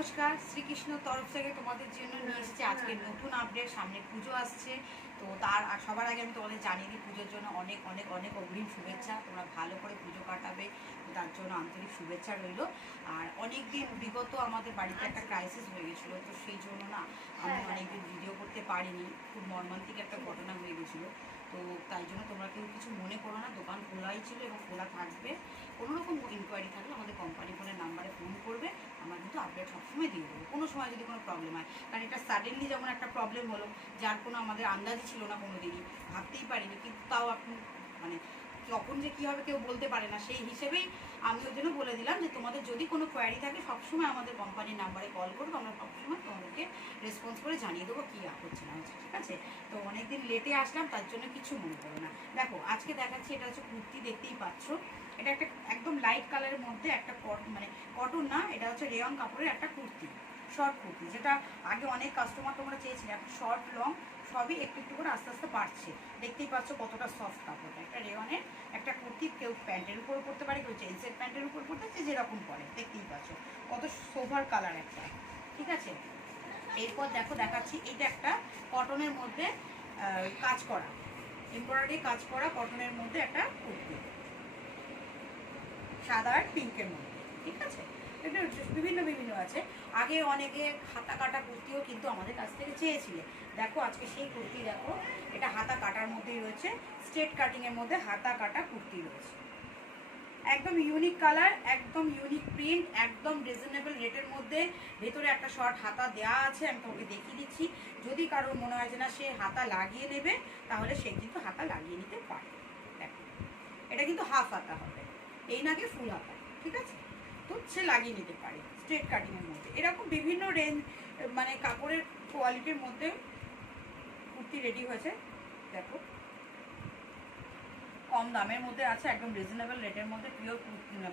নমস্কার, শ্রীকৃষ্ণ তরফ থেকে তোমাদের জন্য নিয়ে এসেছি আজকে নতুন আপডেট। সামনে পুজো আসছে, তো তার সবার আগে আমি তোমাদের জানিয়ে দিই পুজোর জন্য অনেক অনেক অনেক অগ্রিম শুভেচ্ছা। তোমরা ভালো করে পুজো কাটাবে, তার জন্য আন্তরিক শুভেচ্ছা রইল। আর অনেক দিন বিগত আমাদের বাড়িতে একটা ক্রাইসিস হয়ে গেছিলো, তো সেই জন্য না আমি অনেকদিন ভিডিও করতে পারিনি। খুব মর্মান্তিক একটা ঘটনা হয়ে গেছিলো, তো তাই জন্য তোমরা কেউ কিছু মনে করো না। দোকান খোলাই ছিল এবং খোলা থাকবে। কোনো রকম ইনকোয়ারি থাকলে আমাদের কোম্পানি ফোনের নাম্বারে ফোন করবে, আমরা কিন্তু আপডেট সবসময় দিয়ে দেবো। কোনো সময় যদি কোনো প্রবলেম হয়, কারণ এটা সাডেনলি যেমন একটা প্রবলেম হলো, যার কোনো আমাদের আন্দাজই ছিল না, কোনো দিনই ভাবতেই পারিনি, কিন্তু তাও আপনি মানে কখন যে কী হবে কেউ বলতে পারে না। সেই হিসেবেই আমি ওই জন্য বলে দিলাম যে তোমাদের যদি কোনো কোয়ারি থাকে সবসময় আমাদের কোম্পানির নাম্বারে কল করবো, আমরা সবসময় তোমাদেরকে রেসপন্স করে জানিয়ে দেবো কী হচ্ছে না হচ্ছে, ঠিক আছে? তো অনেকদিন লেটে আসলাম, তার জন্য কিছু মনে করো না। দেখো আজকে দেখাচ্ছি, এটা হচ্ছে কুর্তি, দেখতেই পাচ্ছ। এটা একটা একদম লাইট কালারের মধ্যে একটা মানে কটন না, এটা হচ্ছে রেয়ন কাপড়ের একটা কুর্তি, শর্ট কুর্তি, যেটা আগে অনেক কাস্টমার তোমরা চেয়েছিলে। এখন শর্ট লং সবই একটু একটু করে আস্তে আস্তে বাড়ছে। দেখতেই পাচ্ছ কতটা সফট কাপড়টা। একটা রেয়নের একটা কুর্তি, কেউ প্যান্টের উপর পরতে পারে, কেউ জিন্সের প্যান্টের উপর পরতে, যেরকম পরে। দেখতেই পাচ্ছ কত সোভার কালার একটা, ঠিক আছে? এরপর দেখো দেখাচ্ছি, এইটা একটা কটনের মধ্যে কাজ করা, এমব্রয়ডারি কাজ করা কটনের মধ্যে একটা কুর্তি, সাদা আর পিঙ্কের মধ্যে, ঠিক আছে? এটা বিভিন্ন বিভিন্ন আছে। আগে অনেকে হাতা কাটা কুর্তিও কিন্তু আমাদের কাছ থেকে চেয়েছিলে। দেখো আজকে সেই কুর্তি দেখো, এটা হাতা কাটার মধ্যেই রয়েছে, স্ট্রেট কাটিংয়ের মধ্যে হাতা কাটা কুর্তি রয়েছে। একদম ইউনিক কালার, একদম ইউনিক প্রিন্ট, একদম রিজনেবল রেটের মধ্যে। ভেতরে একটা শর্ট হাতা দেওয়া আছে, আমি তোমাকে দেখিয়ে দিচ্ছি। যদি কারোর মনে হয় যে না সে হাতা লাগিয়ে নেবে, তাহলে সে কিন্তু হাতা লাগিয়ে নিতে পারে। দেখো এটা কিন্তু হাফ হাতা হবে, এই নাকি ফুল হাতা, ঠিক আছে? তো সে লাগিয়ে নিতে পারে স্ট্রেট কাটিংয়ের মধ্যে। এরকম বিভিন্ন রেঞ্জ মানে কাপড়ের কোয়ালিটির মধ্যে কুর্তি রেডি হয়েছে। দেখো কম দামের মধ্যে আছে, একদম রিজনেবল রেটের মধ্যে, পিওর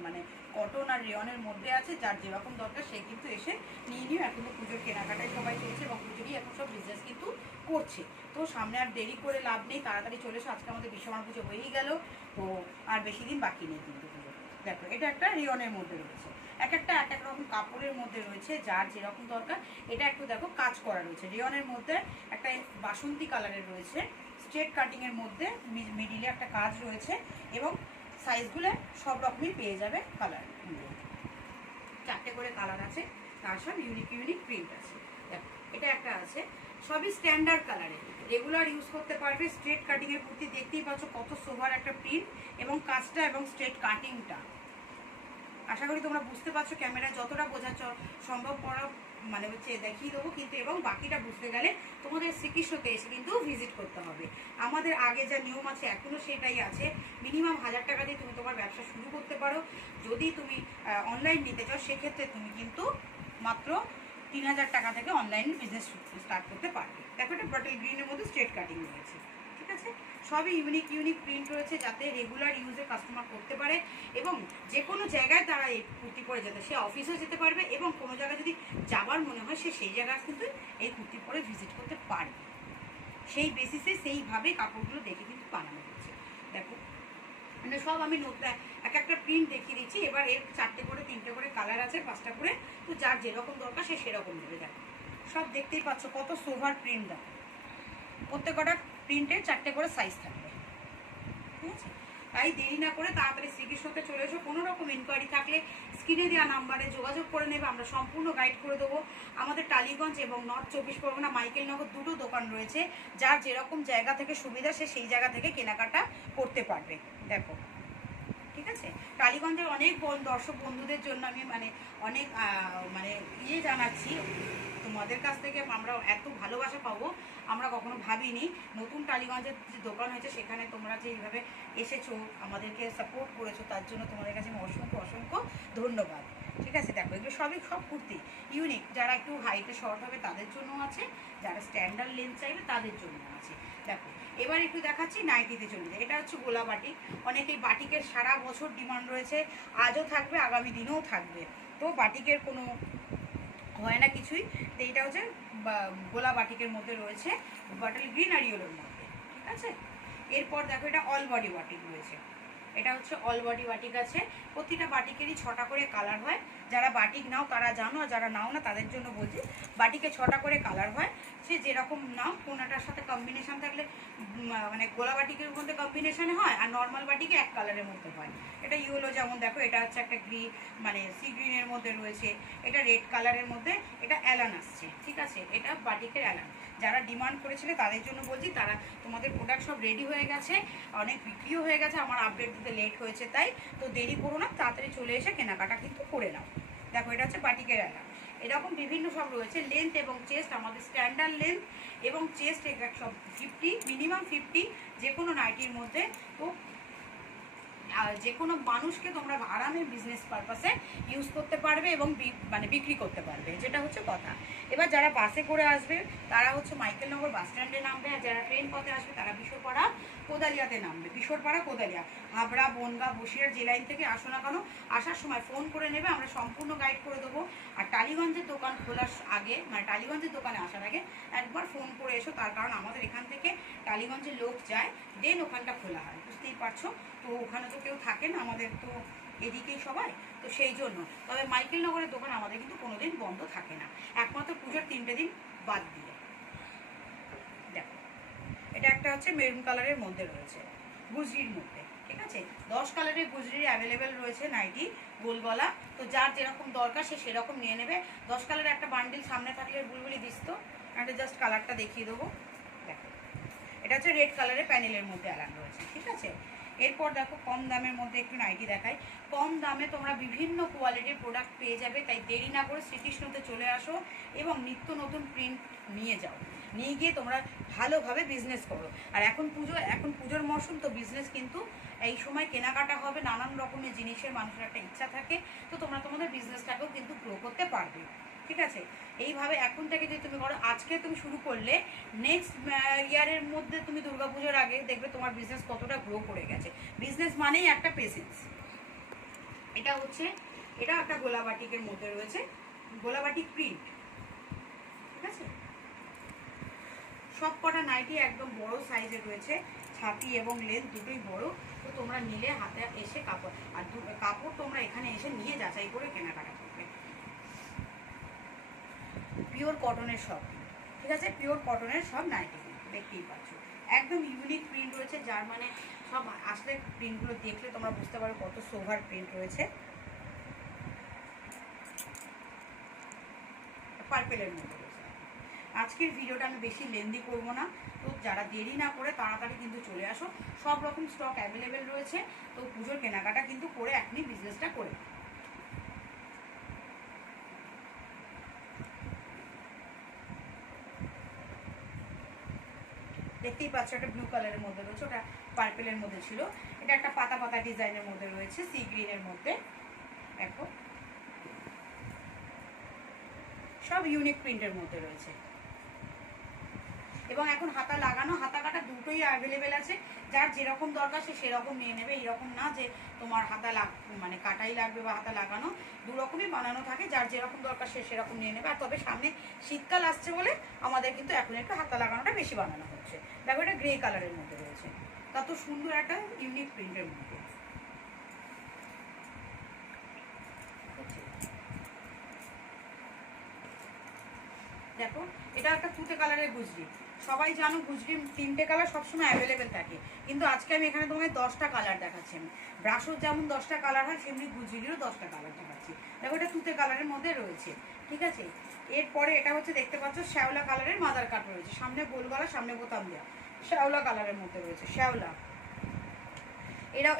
মানে কটন আর রেয়নের মধ্যে আছে। যার যেরকম দরকার সে কিন্তু এসে নিয়ে নিও। এখন তো পুজোর কেনাকাটায় সবাই চলছে এবং পুজোরই এখন সব বিজনেস কিন্তু করছে। তো সামনে আর দেরি করে লাভ নেই, তাড়াতাড়ি চলে এসো। আজকে আমাদের বিশ্বকর্মা পুজো হয়েই গেল, তো আর বেশি দিন বাকি নেই কিন্তু পুজো। দেখো এটা একটা রেয়নের মধ্যে রয়েছে, এক একটা এক এক রকম কাপড়ের মধ্যে রয়েছে, যার যেরকম দরকার। এটা একটু দেখো কাজ করা রয়েছে, রেয়নের মধ্যে একটা বাসন্তী কালারের রয়েছে, স্ট্রেট কাটিংয়ের মধ্যে মিডিলে একটা কাজ রয়েছে, এবং সাইজগুলো সব রকমই পেয়ে যাবে। কালার চারটে করে কালার আছে, তার সব ইউনিক ইউনিক প্রিন্ট আছে। দেখো এটা একটা আছে, সবই স্ট্যান্ডার্ড কালারে, রেগুলার ইউজ করতে পারবে। স্ট্রেট কাটিংয়ের কুর্তি, দেখতেই পাচ্ছ কত সোভার একটা প্রিন্ট এবং কাজটা এবং স্ট্রেট কাটিংটা। আশা করি তোমরা বুঝতে পারছো, ক্যামেরায় যতটা বোঝা সম্ভব করা মানে হচ্ছে দেখিয়ে দেবো কিন্তু, এবং বাকিটা বুঝতে গেলে তোমাদের শ্রীকৃষ্ণতে এসে কিন্তু ভিজিট করতে হবে। আমাদের আগে যা নিয়ম আছে এখনও সেটাই আছে। মিনিমাম 1000 টাকা দিয়ে তুমি তোমার ব্যবসা শুরু করতে পারো। যদি তুমি অনলাইন নিতে চাও, সেক্ষেত্রে তুমি কিন্তু মাত্র 3000 টাকা থেকে অনলাইন বিজনেস স্টার্ট করতে পারবে। দেখো এটা বটল গ্রিনের মধ্যে স্ট্রেট কাটিং রয়েছে, ঠিক আছে? সবই ইউনিক ইউনিক প্রিন্ট রয়েছে, যাতে রেগুলার ইউজে কাস্টমার করতে পারে এবং যে কোনো জায়গায় তারা এই কুর্তি পরে যেতে, সে অফিসেও যেতে পারবে, এবং কোনো জায়গায় যদি যাবার মনে হয় সে সেই জায়গায় কিন্তু এই কুর্তি পরে ভিজিট করতে পারবে। সেই বেসিসে সেইভাবে কাপড়গুলো দেখে কিন্তু বানানো হচ্ছে। দেখো মানে সব আমি এক একটা প্রিন্ট দেখিয়ে দিচ্ছি। এবার এর 4টে করে 3টে করে কালার আছে, 5টা করে, তো যার যেরকম দরকার সে সেরকম দেবে। দেখো সব দেখতেই পাচ্ছ কত সোভার প্রিন্ট। দেখো প্রত্যেকটা প্রিন্টের 4টে করে সাইজ থাকবে, ঠিক আছে? তাই দেরি না করে তাড়াতাড়ি শ্রীকৃষ্ণতে চলে এসো। কোনো রকম ইনকোয়ারি থাকলে স্ক্রিনে দেওয়া নাম্বারে যোগাযোগ করে নেবে, আমরা সম্পূর্ণ গাইড করে দেবো। আমাদের টালিগঞ্জ এবং নর্থ 24 পরগনা মাইকেলনগর দুটো দোকান রয়েছে, যার যেরকম জায়গা থেকে সুবিধা সে সেই জায়গা থেকে কেনাকাটা করতে পারবে। দেখো ঠিক আছে, টালিগঞ্জের অনেক দর্শক বন্ধুদের জন্য আমি অনেক জানাচ্ছি, তোমাদের কাছ থেকে আমরা এত ভালোবাসা পাবো আমরা কখনো ভাবিনি। নতুন টালিগঞ্জের যে দোকান হয়েছে সেখানে তোমরা যে এইভাবে এসেছো, আমাদেরকে সাপোর্ট করেছো, তার জন্য তোমাদের কাছে আমি অসংখ্য অসংখ্য ধন্যবাদ। ঠিক আছে, দেখো এগুলো সব কুর্তি ইউনিক। যারা একটু হাইটে শর্ট হবে তাদের জন্য আছে, যারা স্ট্যান্ডার্ড লেন্থ চাইবে তাদের জন্য আছে। দেখো এবার একটু দেখাচ্ছি নাইটিতে চলে যায়। এটা হচ্ছে গোলা বাটিক। অনেকেই বাটিকের সারা বছর ডিমান্ড রয়েছে, আজও থাকবে, আগামী দিনেও থাকবে। তো বাটিকের কোনো হয় না কিছুই। তো এইটা হচ্ছে গোলা বাটিকের মধ্যে রয়েছে, বটল গ্রিন আর ইয়েলোর মধ্যে, ঠিক আছে? এরপর দেখো এটা অল বডি বাটিক রয়েছে। এটা হচ্ছে অল বডি বাটিক আছে। প্রতিটা বাটিকেরই 6টা করে কালার হয়, যারা বাটিক নাও তারা জানো, আর যারা নাও না তাদের জন্য বলছি, বাটিকে 6টা করে কালার হয়, সে যেরকম নাও কোনোটার সাথে কম্বিনেশান থাকলে মানে গোলা বাটিকের মধ্যে কম্বিনেশানে হয়, আর নর্মাল বাটিকে এক কালারের মধ্যে হয়। এটা ইয়েলো যেমন দেখো, এটা হচ্ছে একটা মানে সি গ্রিনের মধ্যে রয়েছে, এটা রেড কালারের মধ্যে, এটা অ্যালান আসছে, ঠিক আছে, এটা বাটিকের অ্যালান। যারা ডিমান্ড করেছিলে তাদের জন্য বলছি, তারা তোমাদের প্রোডাক্ট সব রেডি হয়ে গেছে, অনেক বিক্রিও হয়ে গেছে, আমার আপডেট দিতে লেট হয়েছে, তাই তো দেরি করো না, তাড়াতাড়ি চলে এসে কেনাকাটা কিন্তু করে নাও। দেখো এটা হচ্ছে বাটিকের অ্যালান। এরকম বিভিন্ন সব রয়েছে, লেন্থ এবং চেস্ট আমাদের স্ট্যান্ডার্ড লেন্থ এবং চেস্ট সব 50, মিনিমাম 50 যে কোনো নাইটির মধ্যে। তো যে কোনো মানুষকে তোমরা আরামে বিজনেস পারপাসে ইউজ করতে পারবে এবং মানে বিক্রি করতে পারবে, যেটা হচ্ছে কথা। এবার যারা বাসে করে আসবে তারা হচ্ছে মাইকেলনগর বাস স্ট্যান্ডে নামবে, আর যারা ট্রেন পথে আসবে তারা বিশ্বপাড়া কোদালিয়াতে নামবে। বিশ্বপাড়া কোদালিয়া, হাবড়া, বনগাঁ, বসিরহাট যে লাইন থেকে আসো না কেন, আসার সময় ফোন করে নেবে, আমরা সম্পূর্ণ গাইড করে দেবো। আর টালিগঞ্জের দোকান খোলার আগে, মানে টালিগঞ্জের দোকানে আসার আগে একবার ফোন করে এসো, তার কারণ আমাদের এখান থেকে টালিগঞ্জের লোক যায়, দেন ওখানটা খোলা হয়, বুঝতেই পারছো। তো ওখানে তো কেউ থাকে না, আমাদের তো এদিকেই সবাই, তো সেই জন্য। তবে মাইকেলনগরের দোকান আমাদের কিন্তু কোনোদিন বন্ধ থাকে না, একমাত্র পুজোর 3টে দিন বাদ দিয়ে। দেখো এটা একটা হচ্ছে মেরুন কালারের মধ্যে রয়েছে, গুজরির মধ্যে, ঠিক আছে। 10 কালারের গুজরির অ্যাভেলেবেল রয়েছে নাইটি গোল গলা। তো যার যেরকম দরকার সে সেরকম নিয়ে নেবে। 10 কালারের একটা বান্ডিল সামনে থাকলে বুলবুলি দিস তো, একটা জাস্ট কালারটা দেখিয়ে দেবো। দেখো এটা হচ্ছে রেড কালারের প্যানেলের মধ্যে অ্যালান রয়েছে, ঠিক আছে। এরপর দেখো কম দামের মধ্যে একটু নাইটি দেখায়। কম দামে তোমরা বিভিন্ন কোয়ালিটির প্রোডাক্ট পেয়ে যাবে, তাই দেরি না করে শ্রীকৃষ্ণতে চলে আসো এবং নিত্য নতুন প্রিন্ট নিয়ে যাও, নিয়ে গিয়ে তোমরা ভালোভাবে বিজনেস করো। আর এখন পুজোর মরশুম, তো বিজনেস কিন্তু এই সময় কেনাকাটা হবে, নানান রকমের জিনিসের মানুষের একটা ইচ্ছা থাকে, তো তোমরা তোমাদের বিজনেসটাকেও কিন্তু গ্রো করতে পারবে, ঠিক আছে। এইভাবে এখন থেকে যদি তুমি করো, আজকে তুমি শুরু করলে নেক্সট ইয়ারের মধ্যে তুমি দুর্গাপুজোর আগে দেখবে তোমার বিজনেস কতটা গ্রো করে গেছে। বিজনেস মানেই একটা পেশেন্স। এটা একটা গোলাবাটিকের মধ্যে রয়েছে, গোলাবাটিক প্রিন্ট, ঠিক আছে। সব কটা নাইটি একদম বড় সাইজের রয়েছে, ছাতি এবং লেন্থ দুটোই বড়। তো তোমরা নিলে হাতে এসে কাপড় তোমরা এখানে এসে নিয়ে যাচাই করে কেনাকাটা করবে। পিওর কটনের সব, ঠিক আছে, পিওর কটনের সব নাইটি দেখতেই পাচ্ছ, একদম ইউনিক প্রিন্ট রয়েছে, যার মানে সব আসলে প্রিন্টগুলো দেখলে তোমরা বুঝতে পারো কত সোভার প্রিন্ট রয়েছে। পার্পেলের মধ্যে রয়েছে। আজকের ভিডিওটা আমি বেশি লেন্দি করবো না, তো যারা দেরি না করে তাড়াতাড়ি কিন্তু চলে আসো, সব রকম স্টক অ্যাভেলেবেল রয়েছে। তো পুজোর কেনাকাটা কিন্তু করে এখনই বিজনেসটা করে। দেখতেই পাচ্ছ একটা ব্লু কালারের মধ্যে রয়েছে, ওটা পার্পেলের মধ্যে ছিল। এটা একটা পাতা পাতা ডিজাইনের মধ্যে রয়েছে, সি গ্রিনের মধ্যে। দেখো সব ইউনিক প্রিন্টের মধ্যে রয়েছে, এবং এখন হাতা লাগানো হাতা কাটা দুটোই অ্যাভেলেবেল আছে। যার যেরকম দরকার সে সেরকম নিয়ে নেবে, এরকম না যে তোমার হাতা মানে কাটাই লাগবে বা হাতা লাগানো, দু রকমই বানানো থাকে, যার যেরকম দরকার সে সেরকম নিয়ে নেবে। আর তবে সামনে শীতকাল আসছে বলে আমাদের কিন্তু এখন একটু হাতা লাগানোটা বেশি বানানো হচ্ছে। দেখো এটা গ্রে কালারের মধ্যে রয়েছে, কত সুন্দর একটা ইউনিক প্রিন্টের মধ্যে। দেখো এটা একটা তুতে কালারের গুজরি। সবাই জানো গুজরি 3টে কালার সবসময় অ্যাভেলেবেল থাকে, কিন্তু আজকে আমি এখানে তোমাকে 10টা কালার দেখাচ্ছি। আমি ব্রাশোর যেমন 10টা কালার হয়, সেমনি গুজরিরও 10টা কালার দেখাচ্ছি। দেখো এটা তুতে কালারের মধ্যে রয়েছে, ঠিক আছে। এরপরে এটা হচ্ছে দেখতে পাচ্ছ শ্যাওলা কালারের মাদার কাট রয়েছে, সামনে গোল গলা, সামনে বোতাম দেওয়া, শ্যাওলা কালারের মধ্যে রয়েছে, শ্যাওলা।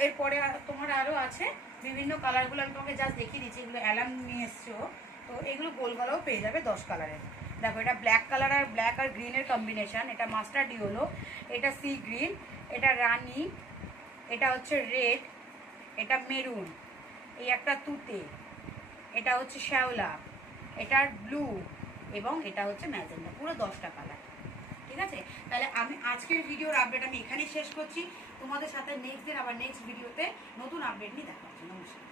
এরপরে তোমার আরও আছে বিভিন্ন কালারগুলো, আমি তোমাকে জাস্ট দেখিয়ে দিচ্ছি, এগুলো অ্যালাম নিয়ে এসছো। তো এগুলো গোল গলাও পেয়ে যাবে 10 কালারের। দেখো এটা ব্ল্যাক কালার আর ব্ল্যাক আর গ্রিনের কম্বিনেশন, এটা মাস্টার্ড ইয়েলো, এটা সি গ্রিন, এটা রানি, এটা হচ্ছে রেড, এটা মেরুন, এই একটা তুতে, এটা হচ্ছে শ্যাওলা, এটা ব্লু, এবং এটা হচ্ছে ম্যাজেন্ডা, পুরো 10টা কালার, ঠিক আছে। তাহলে আমি আজকের ভিডিওর আপডেট আমি এখানেই শেষ করছি। তোমাদের সাথে নেক্সট দিন আবার নেক্সট ভিডিওতে নতুন আপডেট নিয়ে দেখা হচ্ছে। নমস্কার।